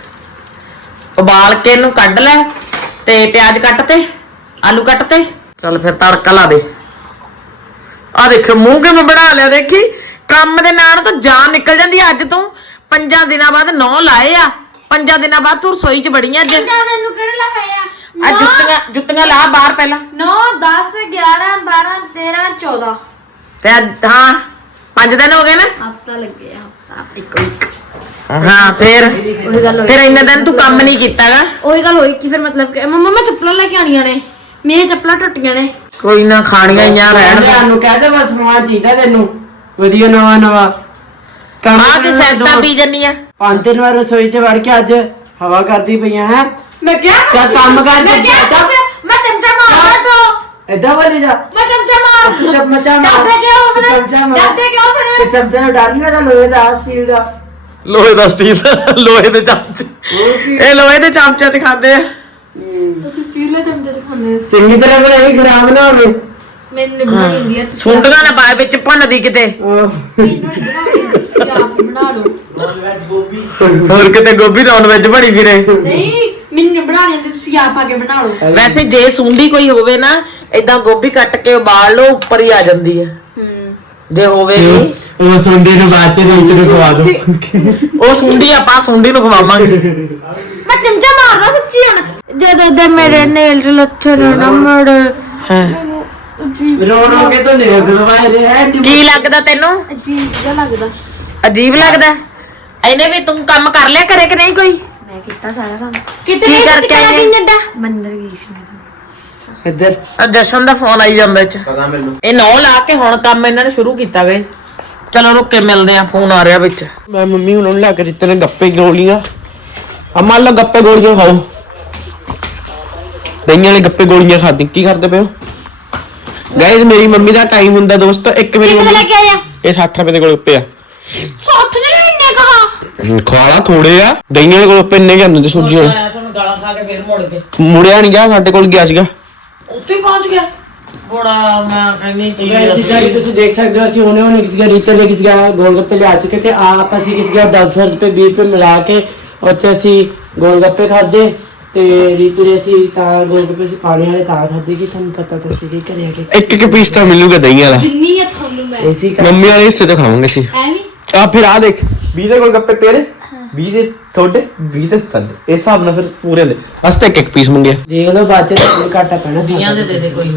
ਉਬਾਲ ਕੇ ਇਹਨੂੰ ਕੱਢ ਲੈ ਤੇ ਪਿਆਜ਼ ਕੱਟ ਤੇ ਆਲੂ ਕੱਟ ਤੇ। ਚੱਲ ਫਿਰ ਤੜਕਾ ਲਾ ਦੇ। ਆ ਦੇਖ ਮੂੰਹ ਕਿਵੇਂ ਬਣਾ ਲਿਆ ਦੇਖੀ? ਕੰਮ ਦੇ ਨਾਲ ਤਾਂ ਜਾਨ ਨਿਕਲ ਜਾਂਦੀ ਆ। ਅੱਜ ਤੂੰ। ਪੰਜਾਂ ਦਿਨਾਂ ਬਾਅਦ ਨੌ ਲਾਏ ਆ। ਪੰਜਾਂ ਦਿਨਾਂ ਬਾਅਦ ਤੂੰ ਰਸੋਈ 'ਚ ਬੜੀਆਂ ਅੱਜ। ਜ਼ਿਆਦਾ ਨੂੰ ਕਿਹੜੇ ਲਾਇਆ ਆ? ਜੁੱਤੀਆਂ ਜੁੱਤੀਆਂ ਲਾ ਬਾਹਰ ਪਹਿਲਾਂ। 9 10 11 12 13 14 ਤੇ ਅੱਜ- ਹਾਂ ਪੰਜ ਦਿਨ ਹੋ ਗਏ ਨਾ। ਹਫਤਾ ਲੱਗਿਆ ਹਫਤਾ ਇੱਕ ਵੀਕ ਹਾਂ ਫੇਰ। ਉਹੀ ਗੱਲ ਹੋਈ। ਫਿਰ ਇੰਨੇ ਦਿਨ ਤੂੰ ਕੰਮ ਨਹੀਂ ਕੀਤਾਗਾ? ਉਹੀ ਗੱਲ ਹੋਈ ਕਿ ਫਿਰ ਮਤਲਬ ਕਿ ਮੰਮਾ ਮੈਂ ਚੱਪਲਾਂ ਲੈ ਕੇ ਆਣੀਆਂ ਨੇ। ਮੇਰੀਆਂ ਚੱਪਲਾਂ ਟੁੱਟੀਆਂ ਨੇ। ਕੋਈ ਨਾ ਖਾਣੀਆਂ ਹੀ ਆ ਰਹਿਣ ਦੇ। ਤੁਹਾਨੂੰ ਕਹਦੇ ਬਸ ਸਮਾਨ ਚਾਹੀਦਾ ਤੈਨੂੰ। ਵਧੀਆ ਨਵਾਂ ਨਵਾਂ। ਕੰਮ ਸੈਂਟਾ ਦੋ- ਪੀ ਜੰਨੀ ਆ। ਪੰਜ ਦਿਨ ਵਾਰ ਰਸੋਈ 'ਚ ਵੜ ਕੇ ਅੱਜ ਹਵਾ ਕਰਦੀ ਪਈਆਂ ਹੈ? ਮੈਂ ਕਿਹਾ ਚੱਲ ਕੰਮ ਕਰ ਮੈਂ ਕਿਹਾ ਚੱਲ। ਕੁਛ ਮੈਂ ਚਮਚਾ ਮਾਰਦਾ ਤੋ ਏਦਾਂ ਬੋਲੀ ਜਾ। ਮੈਂ ਚਮਚਾ ਮਾਰ। ਜਬ ਮਚਾ ਡਰਦੇ ਕਿਉਂ ਹੋ ਫਿਰ? ਚਮਚਾ ਮਾਰ। ਡਰਦੇ ਕਿਉਂ ਫਿਰ? ਤੇ ਚਮਚੇ ਨੂੰ ਡਰ ਨਹੀਂ ਲੱਗਦਾ ਲੋਹੇ ਦਾ ਸਟੀਲ ਦਾ। ਲੋਹੇ ਦਾ ਸਟੀਲ ਲੋਹੇ ਦੇ ਚਮਚ। ਇਹ ਲੋਹੇ ਦੇ ਚਮਚੇ ਚ ਖਾਂਦੇ ਆ। ਤੁਸੀਂ ਸਟੀਲ ਦੇ ਚਮਚੇ ਚ ਖਾਂਦੇ ਹੋ। ਚੰਗੀ ਤਰ੍ਹਾਂ ਬਣਾਈ ਖਰਾਬ ਨਾ ਹੋਵੇ। ਮੈਨੂੰ ਨਹੀਂ ਬਣਾਉਣੀ ਹੁੰਦੀ ਆ ਤੁਸੀਂ ਸੁੰਡਗਾ ਨਾ ਪਾ ਵਿੱਚ ਭੰਨਦੀ ਕਿਤੇ। ਉਹ ਮੈਨੂੰ ਨਹੀਂ ਬਣਾਉਣੀ ਆਉਂਦੀ, ਤੁਸੀਂ ਆਪ ਹੀ ਬਣਾ ਲਓ। ਹੋਰ ਕਿਤੇ ਗੋਭੀ ਨੌਨ ਵੈਜ ਬਣੀ ਫਿਰੇ। ਨਹੀਂ ਮੈਨੂੰ ਨਹੀਂ ਬਣਾਉਣੀ ਆਉਂਦੀ ਤੁਸੀਂ ਆਪ ਆ ਕੇ ਬਣਾ ਲਓ। ਵੈਸੇ ਜੇ ਸੁੰਡੀ ਕੋਈ ਹੋਵੇ ਨਾ ਇਦਾਂ ਗੋਭੀ ਕੱਟ ਕੇ ਉਬਾਲ ਲਓ ਉੱਪਰ ਹੀ ਆ ਜਾਂਦੀ ਹੈ ਹੂੰ। ਜੇ ਹੋਵੇ ਨੀ, ਉਹ ਸੁੰਡੀ ਨੂੰ ਬਾਅਦ ਚ ਰੀਤ ਨੂੰ ਖਵਾ ਦੋ। ਉਹ ਸੁੰਡੀ ਆਪਾਂ ਸੁੰਡੀ ਨੂੰ ਖਵਾਵਾਂਗੇ। ਮੈਂ ਚਮਚਾ ਮਾਰਦਾ ਸੱਚੀ ਹੁਣ। ਜਦੋਂ ਦੇ ਮੇਰੇ ਨੇਲ ਚ ਲੱਥਣ ਨਾ ਮੜ। ਰੋ ਰੋ ਕੇ ਤਾਂ ਨਹੀਂ ਦਵਾਈ ਦੇ ਹੈ ਕੀ ਲੱਗਦਾ ਤੈਨੂੰ? ਅਜੀਬ ਜਿਹਾ ਲੱਗਦਾ। ਅਜੀਬ ਲੱਗਦਾ। ਇਹਨੇ ਵੀ ਤੂੰ ਕੰਮ ਕਰ ਲਿਆ ਕਰੇ ਕਿ ਨਹੀਂ ਕੋਈ? ਮੈਂ ਕੀਤਾ ਸਾਰਾ ਕੰਮ। ਕਿਤੇ ਕੀ ਨਹੀਂ ਕਰਕੇ ਆਈ ਹੈ? ਮੰਦਰ ਗਈ ਸੀ ਮੈਂ। ਇੱਧਰ। ਆ ਜਸ਼ਨ ਦਾ ਫੋਨ ਆਈ ਜਾਂਦਾ ਚ ਪਤਾ ਮੈਨੂੰ। ਇਹ ਨੌ ਲਾ ਕੇ ਹੁਣ ਕੰਮ ਇਹਨਾਂ ਨੇ ਸ਼ੁਰੂ ਕੀਤਾ ਗਏ ਚਲੋ ਰੁੱਕ ਕੇ ਮਿਲਦੇ ਆ ਫੋਨ ਆ ਰਿਹਾ ਵਿੱਚ। ਮੈਂ ਮੰਮੀ ਉਹਨਾਂ ਨੂੰ ਲੈ ਕੇ ਦਿੱਤੇ ਨੇ ਗੱਪੇ ਗੋਲੀਆਂ। ਆ ਮੰਨ ਲਓ ਗੱਪੇ ਗੋਲੀਆਂ ਖਾਓ। ਦਹੀਂ ਵਾਲੇ ਗੱਪੇ ਗੋਲੀਆਂ ਖਾਦੀ ਕੀ ਕਰਦੇ ਪਏ ਹੋ? ਗਾਇਜ਼ ਮੇਰੀ ਮੰਮੀ ਦਾ ਟਾਈਮ ਹੁੰਦਾ ਦੋਸਤੋ ਇੱਕ ਮੇਰੀ ਕਿੰਨੇ ਲੈ ਮੰਮੀ ਕੇ ਆਇਆ? ਇਹ 60 ਰੁਪਏ ਦੇ ਗੋਲਗੱਪੇ ਆ। ਸੱਠ ਦੇ ਨੇ ਇੰਨੇ ਕਹਾ ਖਵਾਲਾ ਥੋੜੇ ਆ। ਦਹੀਂ ਵਾਲੇ ਗੋਲਗੱਪੇ ਇੰਨੇ ਕਿ ਹੁੰਦੇ ਸੂਜੀ ਵਾਲੇ। ਤੁਹਾਨੂੰ ਗਾਲਾਂ ਖਾ ਕੇ ਫੇਰ ਮੁੜ ਗਏ। ਮੁੜਿਆ ਨਹੀਂ ਗਿਆ ਸਾਡੇ ਕੋਲ ਗਿਆ ਸੀਗਾ। ਉੱਥੇ ਹੀ ਪਹੁੰਚ ਗਿਆ। ਬੜਾ ਮੈਂ ਕਹਿੰਦੀ ਟੀ ਗਾਇਸ ਜਿੱਦਾਂ ਕਿ ਤੁਸੀਂ ਦੇਖ ਸਕਦੇ ਹੋ ਅਸੀਂ ਹੁਣੇ ਹੁਣੇ ਕਿਸੇ ਰੀਤੇ ਦੇ ਕਿਸੇ ਦਾ ਗੋਲਗੱਪੇ ਲਿਆ ਚੁੱਕੇ ਤੇ ਆਪ ਅਸੀਂ ਕਿਸੇ ਦਾ 10 ਰੁਪਏ 20 ਰੁਪਏ ਮਿਲਾ ਕੇ ਉੱਥੇ ਅਸੀਂ ਗੋਲਗੱਪੇ ਖਾਦੇ ਤੇ ਰੀਤੇ ਦੇ ਅਸੀਂ ਤਾਂ ਗੋਲਗੱਪੇ ਅਸੀਂ ਪਾਣੀ ਵਾਲੇ ਤਾਂ ਖਾਦੇ ਕਿ ਤੁਹਾਨੂੰ ਪਤਾ ਤਾਂ ਸੀ ਕਿ ਘਰੇ ਆ ਕੇ ਇੱਕ ਇੱਕ ਪੀਸ ਤਾਂ ਮਿਲੂਗਾ ਦਹੀਂ ਵਾਲਾ। ਦਿੰਨੀ ਆ ਤੁਹਾਨੂੰ ਮੈਂ। ਏਸੀ ਕਰ ਮੰਮੀ ਵਾਲੇ ਹਿੱਸੇ ਤੋਂ ਖਾਵਾਂਗੇ ਅਸੀਂ। ਐਵੇਂ? ਆ ਫਿਰ ਆ ਦੇਖ 20 ਦੇ ਗੋਲਗੱਪੇ ਤੇਰੇ 20 ਦੇ ਤੁਹਾਡੇ 20 ਦੇ ਸਾਡੇ। ਇਸ ਹਿਸਾਬ ਨਾਲ ਫਿਰ ਪੂਰੇ ਦੇ ਅਸ ਤਾਂ ਇੱਕ ਇੱਕ ਪੀਸ ਮੰਗਿਆ। ਦੇਖ ਲਓ ਬਾਅਦ ਚ ਤੁਹਾਨੂੰ ਘਾਟਾ ਪੈਣਾ ਦੀਆਂ ਦੇ ਦੇ ਦੇ ਕੋਈ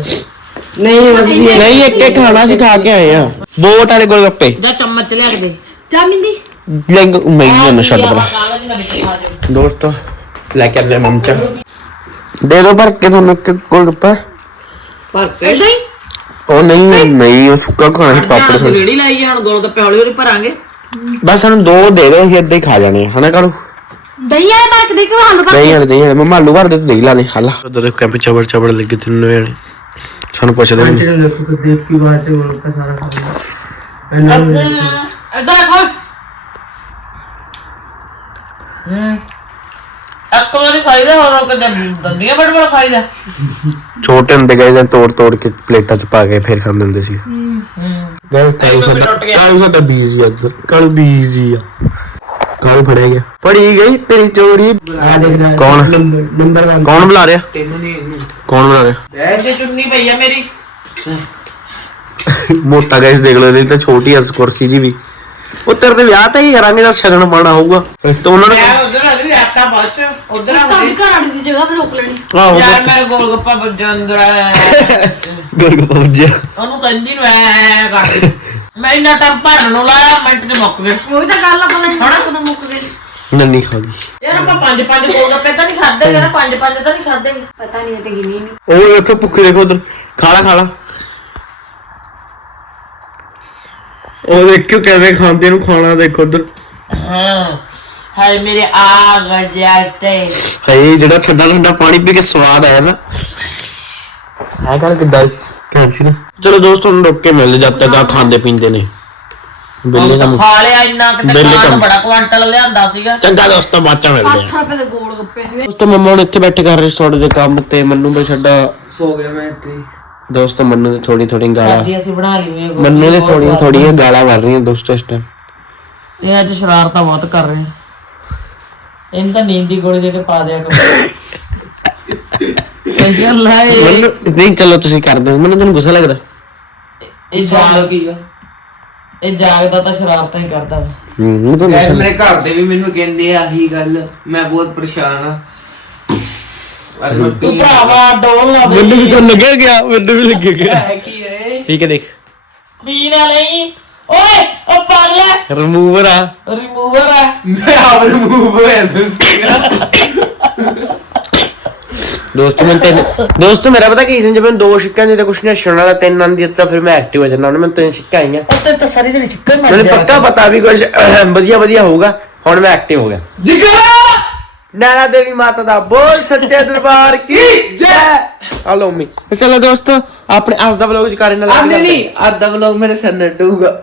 ਨਹੀਂ ਨਹੀਂ ਇੱਕ ਇੱਕ ਖਾਣਾ ਸੀ ਖਾ ਕੇ ਆਏ ਆ ਬੋਟ ਵਾਲੇ ਗੋਲਗੱਪੇ ਜਾਂ ਚਮਚ ਲਿਆ ਕੇ ਦੇ। ਜਾ ਮਿੰਦੀ ਲੈਂਗ ਮੈਂ ਨਾ ਛੱਡ ਪਰਾ ਕਾਗਜ਼ ਨਾ ਵਿੱਚ ਖਾ ਜਾਓ ਦੋਸਤੋ ਲੈ ਕੇ ਆਲੇ ਮਮਚਾ ਦੇ ਦੋ ਭਰ ਕੇ ਤੁਹਾਨੂੰ ਇੱਕ ਗੋਲਗੱਪਾ ਇਦਾਂ ਹੀ? ਉਹ ਨਹੀਂ ਨਹੀਂ। ਉਹ ਸੁੱਕਾ ਖਾਣਾ ਸੀ ਪਾਪੜ ਰੇੜੀ ਲਾਈ ਆ ਹੁਣ ਗੋਲ ਗੱਪੇ ਹੌਲੀ ਹੌਲੀ ਭਰਾਂਗੇ। ਬਸ ਸਾਨੂੰ ਦੋ ਦੇ ਦਿਓ ਅਸੀਂ ਏਦਾਂ ਹੀ ਖਾ ਜਾਣੇ ਆ, ਹਨਾ ਕਾਲੂ? ਦਹੀਂ ਵਾਲੇ ਪਾਕ ਦੇ ਕੇ ਹਾਲ ਪਾ ਨਹੀਂ ਹਲੇ ਨਹੀਂ ਮਮਾ ਆਲੂ ਭਰ ਦੇ ਤੇ ਲਾ ਲੈ ਹਲਾ ਉਧਰ ਦੇਖ ਕੈਂਪ ਚਬੜ ਚਬੜ ਲੱਗੇ ਤਿੰਨ ਵੇਣੇ ਸਾਨੂੰ ਪੁੱਛਦੇ ਆਂਟੀ ਨੂੰ ਦੇਖੋ ਕਿ ਦੇਖ ਕੀ ਬਾਤ ਚ ਗੋਲਗੱਪਾ ਸਾਰਾ ਖਾਣਾ ਇਹਨਾਂ ਨੂੰ ਦੇਖੋ। ਇਦਾਂ ਰੱਖੋ। ਹੂੰ। ਇੱਕ ਵਾਰੀ ਖਾਈਦਾ ਹੋਰ ਕਦੇ ਦੰਦੀਆਂ ਬੜ ਬੜ ਖਾਈਦਾ ਛੋਟੇ ਹੁੰਦੇ ਗਏ ਜਾਂ ਤੋੜ ਤੋੜ ਕੇ ਪਲੇਟਾਂ 'ਚ ਪਾ ਕੇ ਫਿਰ ਖਾਂਦੇ ਹੁੰਦੇ ਸੀ। ਗਾਇਸ ਕਾਲੂ ਸਾਡਾ। ਕਾਲੂ ਸਾਡਾ ਬੀਜ਼ੀ ਅੱਜ ਕਾਲੂ ਬੀਜ਼ੀ ਆ। ਕਾਲੂ ਫੜਿਆ ਗਿਆ? ਪੜੀ ਗਈ ਤੇਰੀ ਚੋਰੀ। ਆ ਦੇਖਣਾ ਕੌਣ? ਨੰਬਰ ਨੰਬਰ 1 ਕੌਣ ਬੁਲਾ ਰਿਹਾ? ਤੈਨੂੰ ਨਹੀਂ ਇਹਨੂੰ। ਕੌਣ ਬੁਲਾ ਰਿਹਾ? ਐਸੇ ਚੁੰਨੀ ਪਈ ਆ ਮੇਰੀ। ਮੋਟਾ ਗਾਇਸ ਦੇਖ ਲਓ ਇਹਦੀ ਤਾਂ ਛੋਟੀ ਆ ਕੁਰਸੀ ਜੀ ਵੀ। ਉੱਤਰ ਤੇ ਵਿਆਹ ਤਾਂ ਹੀ ਕਰਾਂਗੇ ਤਾਂ ਸ਼ਗਨ ਪਾਣਾ ਹੋਊਗਾ। ਤਾਂ ਉਹਨਾਂ ਨੇ ਮੈਂ ਉਧਰ ਆ ਗਈ ਆਪਣਾ ਬੱਚ ਉਧਰ ਆ ਤੁਹਾਡੀ ਘਰ ਵਾਲੀ ਦੀ ਜਗ੍ਹਾ ਤੇ ਰੋਕ ਲੈਣੀ। ਆਹੋ ਯਾਰ ਮੇਰੇ ਗੋਲ ਗੱਪਾ ਵੱਜਾ ਅੰਦਰ ਆ। ਗੁਰਗ ਪਹੁੰਚਿਆ ਉਹਨੂੰ ਕਹਿੰਦੀ ਨੂੰ ਐ ਕਰ। ਮੈਂ ਇੰਨਾ ਟਾਈਮ ਭਰਨ ਨੂੰ ਲਾਇਆ ਮਿੰਟ ਚ ਮੁੱਕ ਗਏ ਉਹ ਤਾਂ ਗੱਲ ਆਪਾਂ ਨੇ ਹੁਣ ਕਦੋਂ ਮੁੱਕ ਗਈ। ਨੰਨੀ ਖਾ ਗਈ। ਯਾਰ ਆਪਾਂ ਪੰਜ ਪੰਜ ਗੋਲ ਗੱਪੇ ਤਾਂ ਨਹੀਂ ਖਾਦੇ ਯਾਰ ਪੰਜ ਪੰਜ ਤਾਂ ਨਹੀਂ ਖਾਦੇ ਪਤਾ ਨਹੀਂ ਤੇ ਗਿਣੀ ਨਹੀਂ। ਉਹ ਵੇਖੋ ਭੁੱਖੇ ਦੇਖੋ ਉਧਰ। ਖਾਲਾ ਖਾਲਾ ਉਹ ਦੇਖਿਓ ਕਿਵੇਂ ਖਾਂਦੇ ਨੂੰ ਖਾਣਾ ਦੇਖੋ ਉਧਰ। ਹਾਂ ਹਾਏ ਮੇਰੇ ਆ ਗਜਾਤੇ ਹਾਏ ਜਿਹੜਾ ਠੰਡਾ ਠੰਡਾ ਪਾਣੀ ਪੀ ਕੇ ਸਵਾਦ ਆਇਆ ਨਾ। ਆ ਗੱਲ ਕਿੱਦਾਂ ਸੀ ਨਾ। ਚਲੋ ਦੋਸਤੋ ਨੂੰ ਰੁਕ ਕੇ ਮਿਲਦੇ ਜਦ ਤੱਕ ਆ ਖਾਂਦੇ ਪੀਂਦੇ ਨੇ। ਬਿੱਲੇ ਕੰਮ ਖਾ ਲਿਆ ਇੰਨਾ ਕਿਤੇ ਬਿੱਲ ਖਾਣ ਕੰਮ। ਬੜਾ ਕੁਆਂਟਲ ਲਿਆਂਦਾ ਸੀਗਾ। ਚੰਗਾ ਦੋਸਤੋ ਬਾਚਾ ਮਿਲਦੇ ਆ। 8 ਰੁਪਏ ਦੇ ਗੋਲ ਗੱਪੇ ਸੀਗੇ। ਦੋਸਤੋ ਮੰਮਾ ਹੁਣ ਇੱਥੇ ਬੈਠੇ ਕਰ ਰਹੇ ਸੋਡੇ ਦੇ ਕੰਮ ਤੇ ਮੰਨੂ ਬਈ ਸਾਡਾ ਸੋ ਗਿਆ ਮੈਂ ਇੱਥੇ ਹੀ। ਦੋਸਤੋ ਮੰਨੂ ਦੇ ਥੋੜੀ ਥੋੜੀ ਗਾਲਾਂ। ਸਬਜ਼ੀ ਅਸੀਂ ਬਣਾ ਲਈ ਹੋਈ ਹੈ ਮੰਨੂ ਦੇ ਥੋੜੀਆਂ ਥੋੜੀਆਂ ਗਾਲਾਂ ਮਾਰ ਰਹੀਆਂ ਦੋਸਤੋ ਇਸ ਟਾਈਮ ਇਹ ਅੱਜ ਸ਼ਰਾਰਤਾਂ ਬਹੁਤ ਕਰ ਰਹੇ ਆ। ਇਹਨਾਂ ਤਾਂ ਨੀਂਦ ਦੀ ਗੋਲੀ ਦੇ ਕੇ ਪਾ ਦਿਆ ਕਰੋ। ਸਹੀ ਗੱਲ ਹੈ ਇਹ- ਮੰਨੂ ਨਹੀਂ ਚਲੋ ਤੁਸੀਂ ਕਰ ਦਿਓ। ਮੈਨੂੰ ਤੈਨੂੰ ਗੁੱਸਾ ਲੱਗਦਾ। ਇਹ ਜਾਗ ਇਹ ਜਾਗਦਾ ਤਾਂ ਸ਼ਰਾਰਤਾਂ ਹੀ ਕਰਦਾ ਵਾ। ਹੂੰ ਤਾਂ ਗੈਸ ਮੇਰੇ ਘਰ ਦੇ ਵੀ ਮੈਨੂੰ ਕਹਿੰਦੇ ਆ ਆਹੀ ਗੱਲ ਮੈਂ ਬਹੁਤ ਪਰੇਸ਼ਾਨ ਆ। ਅੱਜ ਮੈਂ ਤੂੰ ਪੀ ਭਰਾਵਾ ਡੋਲ ਨਾ ਮੈਨੂੰ ਵੀ ਤਾਂ ਲੱਗਿਆ ਗਿਆ ਮੈਨੂੰ ਵੀ ਲੱਗਿਆ ਗਿਆ। ਹੈ ਕੀ ਰੇ ਠੀਕ ਹੈ ਦੇਖ। ਪੀਣਾ ਨਹੀਂ ਓਏ ਉਹ ਪਾਗਲਾ ਰਿਮੂਵਰ ਆ। ਰਿਮੂਵਰ ਆ। ਮੈਂ ਆਪ ਰਿਮੂਵ ਹੋਇਆ ਸੀਗਾ ਦੋਸਤੋ ਮੈਂ ਤਿੰਨ ਦੋਸਤੋ ਮੇਰਾ ਪਤਾ ਕੀ ਸੀ ਜੇ ਮੈਂ ਦੋ ਸਿੱਕਾਂ ਦੀ ਤਾਂ ਕੁਛ ਨਹੀਂ ਛੜਨ ਵਾਲਾ ਤਿੰਨ ਆਂਦੀ ਤਾਂ ਫਿਰ ਮੈਂ ਐਕਟਿਵ ਹੋ ਜਾਣਾ ਉਹਨੇ ਮੈਨੂੰ ਤਿੰਨ ਸਿੱਕਾਂ ਆਈਆਂ। ਉਹ ਤੇ ਤਾਂ ਸਾਰੀ ਦਿਨ ਚਿੱਕਰ ਮਾਰ ਮੈਨੂੰ ਪੱਕਾ ਪਤਾ ਵੀ ਕੁਝ ਵਧੀਆ ਵਧੀਆ ਹੋਊਗਾ ਹੁਣ ਮੈਂ ਐਕਟਿਵ ਹੋ ਗਿਆ। ਜਿਗਰਾ! ਨੈਣਾ ਦੇਵੀ ਮਾਤਾ ਦਾ ਬੋਲ ਸੱਚੇ ਦਰਬਾਰ ਕੀ ਜੈ! ਹਲੋ ਮੀ ਤੇ ਚਲੋ ਦੋਸਤੋ ਆਪਣੇ ਅੱਜ ਦਾ ਵਲੋਗ ਕਰਨ ਨਾਲ ਆਨੇ ਨਹੀਂ ਅੱਜ ਦਾ ਵਲੋਗ ਮੇਰੇ ਸਿਰ ਨੱਡੂਗਾ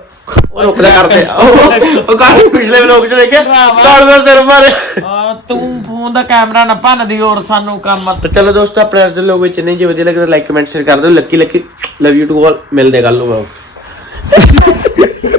ਉਹ ਰੁਕਦਾ ਕਰਦੇ ਉਹ ਉਹ ਕਾਹੀ ਪਿਛਲੇ ਵਲੋਗ ਚ ਦੇਖਿਆ? ਕਾਲ ਦਾ ਸਿਰ ਮਾਰੇ ਆ ਤੂੰ ਫੋਨ ਦਾ ਕੈਮਰਾ ਨਾ ਭੰਨਦੀ ਹੋਰ ਸਾਨੂੰ ਕੰਮ। ਤੇ ਚਲੋ ਦੋਸਤੋ ਆਪਣੇ ਅੱਜ ਦੇ ਵਲੋਗ ਵਿੱਚ ਨਹੀਂ ਜੇ ਵਧੀਆ ਲੱਗਦਾ ਲਾਈਕ ਕਮੈਂਟ ਸ਼ੇਅਰ ਕਰ ਦਿਓ। Lucky lucky love you to all ਮਿਲਦੇ ਕੱਲ ਨੂੰ। (laughs)